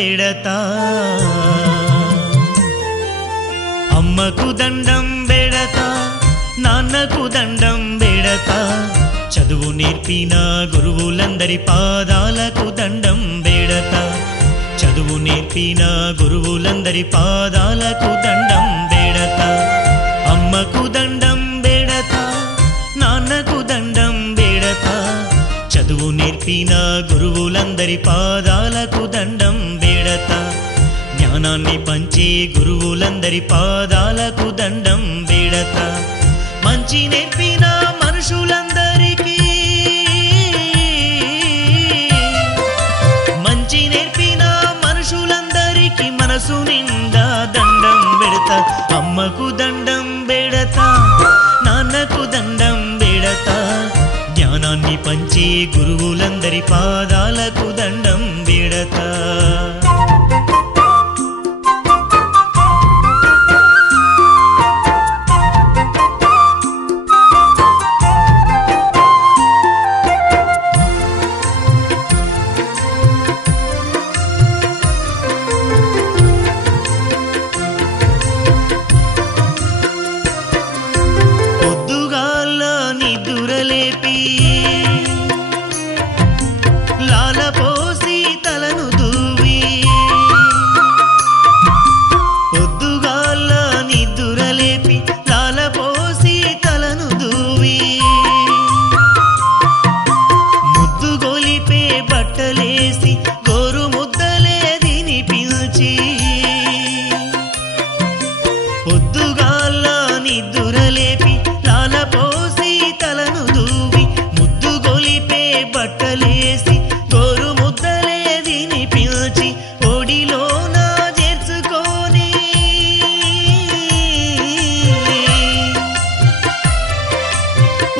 బెడతా అమ్మకు దండం బెడతా నాన్నకు దండం బెడతా చదువు నేర్పిన గురువులందరి పాదాలకు దండం బెడతా చదువు నేర్పిన గురువులందరి పాదాలకు దండం బెడతా అమ్మకు దండం బెడతా నాన్నకు దండం బెడతా చదువు నేర్పిన గురువులందరి పాదాలకు దండం బెడతా జ్ఞానాన్ని పంచే గురువులందరి పాదాలకు దండం బెడతా మంచి నేర్పిన మనుషులందరికీ మంచి నేర్పిన మనుషులందరికీ మనసు నిండా దండం బెడతా అమ్మకు దండం బెడతా నాన్నకు దండం బెడతా జ్ఞానాన్ని పంచే గురువులందరి పాదాలకు దండం బెడతా లాలపోసి తలను దూవి పొద్దుగాల నిద్దురలేపి లాలపోసి తలను దూవి ముద్దు గొలిపే బట్టలేసి గోరు ముద్దలే తినిపించి పొద్దుగాల నిద్దురలేపి లాలపోసి తలను దూవి ముద్దు గొలిపే బట్టలేసి గోరు ముద్దలే తినిపించి ఒడిలోన చేర్చుకొని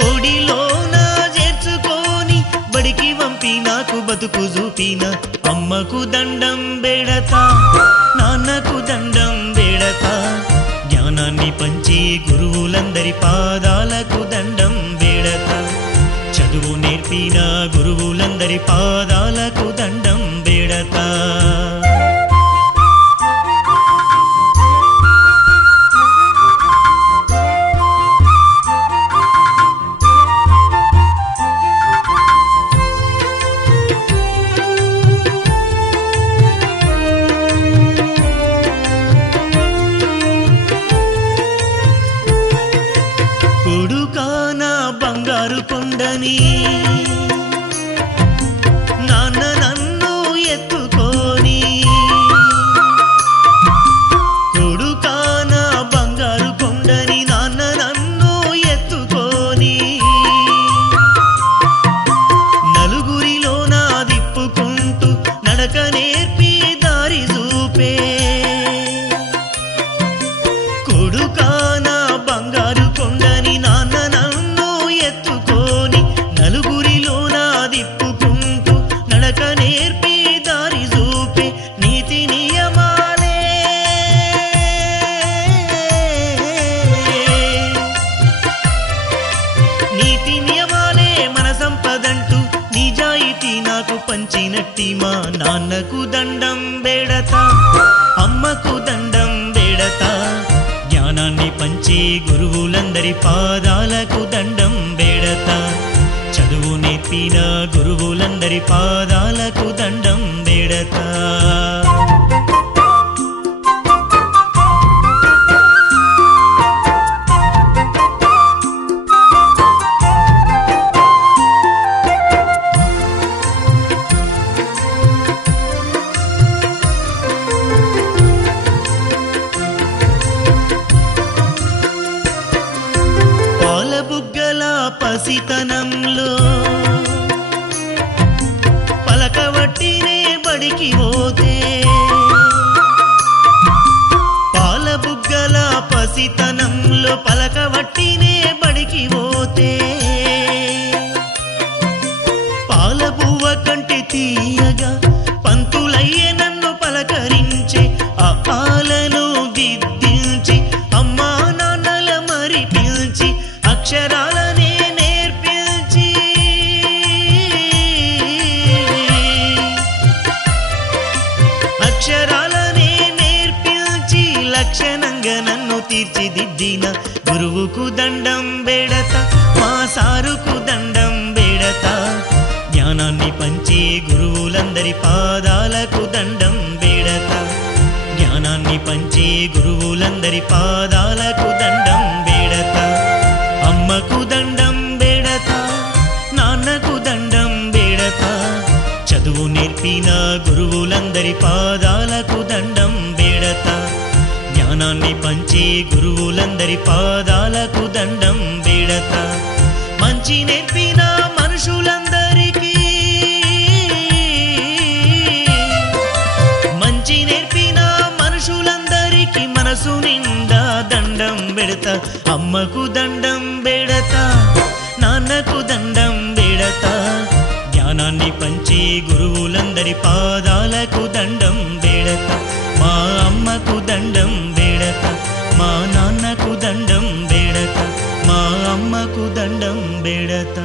ఒడిలోన చేర్చుకొని బడికి పంపి నాకు బతుకు చూపిన అమ్మకు దండం బెడతా నాన్నకు దండం బెడతా జ్ఞానాన్ని పంచే గురువులందరి పాదాలకు దండం బెడతా చదువు నేర్పిన గురువులందరి పాదాలకు దండం బెడతా కొడుకానా బంగారు కొండని నాన్న నన్ను ఎత్తుకొని కొడుకానా బంగారు కొండని నాన్న నన్ను ఎత్తుకొని నలుగురిలో నా దిప్పుకుంటూ నడక నేర్పి దారి చూపే కొడుకానా బంగారు కొండని నాన్న నన్ను ఎత్తుకొని నలుగురిలో నా దిప్పుకుంటూ నడక నేర్పి దారి చూపే నీతి నియమాలే నీతి నియమాలే మన సంపదంటూ నిజాయితీ నాకు పంచినట్టి మా నాన్నకు దండం బెడతా అమ్మకు దండం బెడతా జ్ఞానాన్ని పంచే గురువులందరి పాదాలకు దండం బెడతా చదువు నేర్పిన గురువులందరి పాదాలకు దండం బెడతా పాలబుగ్గల పసితనంలో పలకవట్టినే బడికి పోతే పాలబుగ్గల పసితనంలో పలకవట్టినే బడికి పోతే పాలబువ్వ కంటే తీయగా పంతులయ్యే నన్ను పలకరించే ఆ పాలను దిద్దించి అమ్మా నాన్నల మరి పిలిచి అక్షరాలనే నేర్పించి లక్షణంగా నన్ను తీర్చిదిద్దిన గురువుకు దండం బెడత, మా సారుకు దండం బెడత. జ్ఞానాన్ని పంచే గురువులందరి పాదాలకు దండం బెడత, జ్ఞానాన్ని పంచే గురువులందరి పాదాలకు దండం బెడత. అమ్మకు దండం బెడత, నాన్నకు దండం బెడత, చదువు నేర్పిన గురువులందరి పాదాలకు దండం బెడత, జ్ఞానాన్ని పంచే గురువులందరి పాదాలకు దండం బెడత. మంచి నేర్పిన మనుషులందరికీ, మంచి నేర్పిన మనుషులందరికీ మనసు నిండా దండం బెడత. అమ్మకు దండం బెడత, నాన్నకు దండం బెడత, జ్ఞానాన్ని పంచే గురువులందరి పాదాలకు దండం బెడత. మా అమ్మకు దండం బెడత, మా నాన్నకు దండం బెడత, మా అమ్మకు దండం బెడత.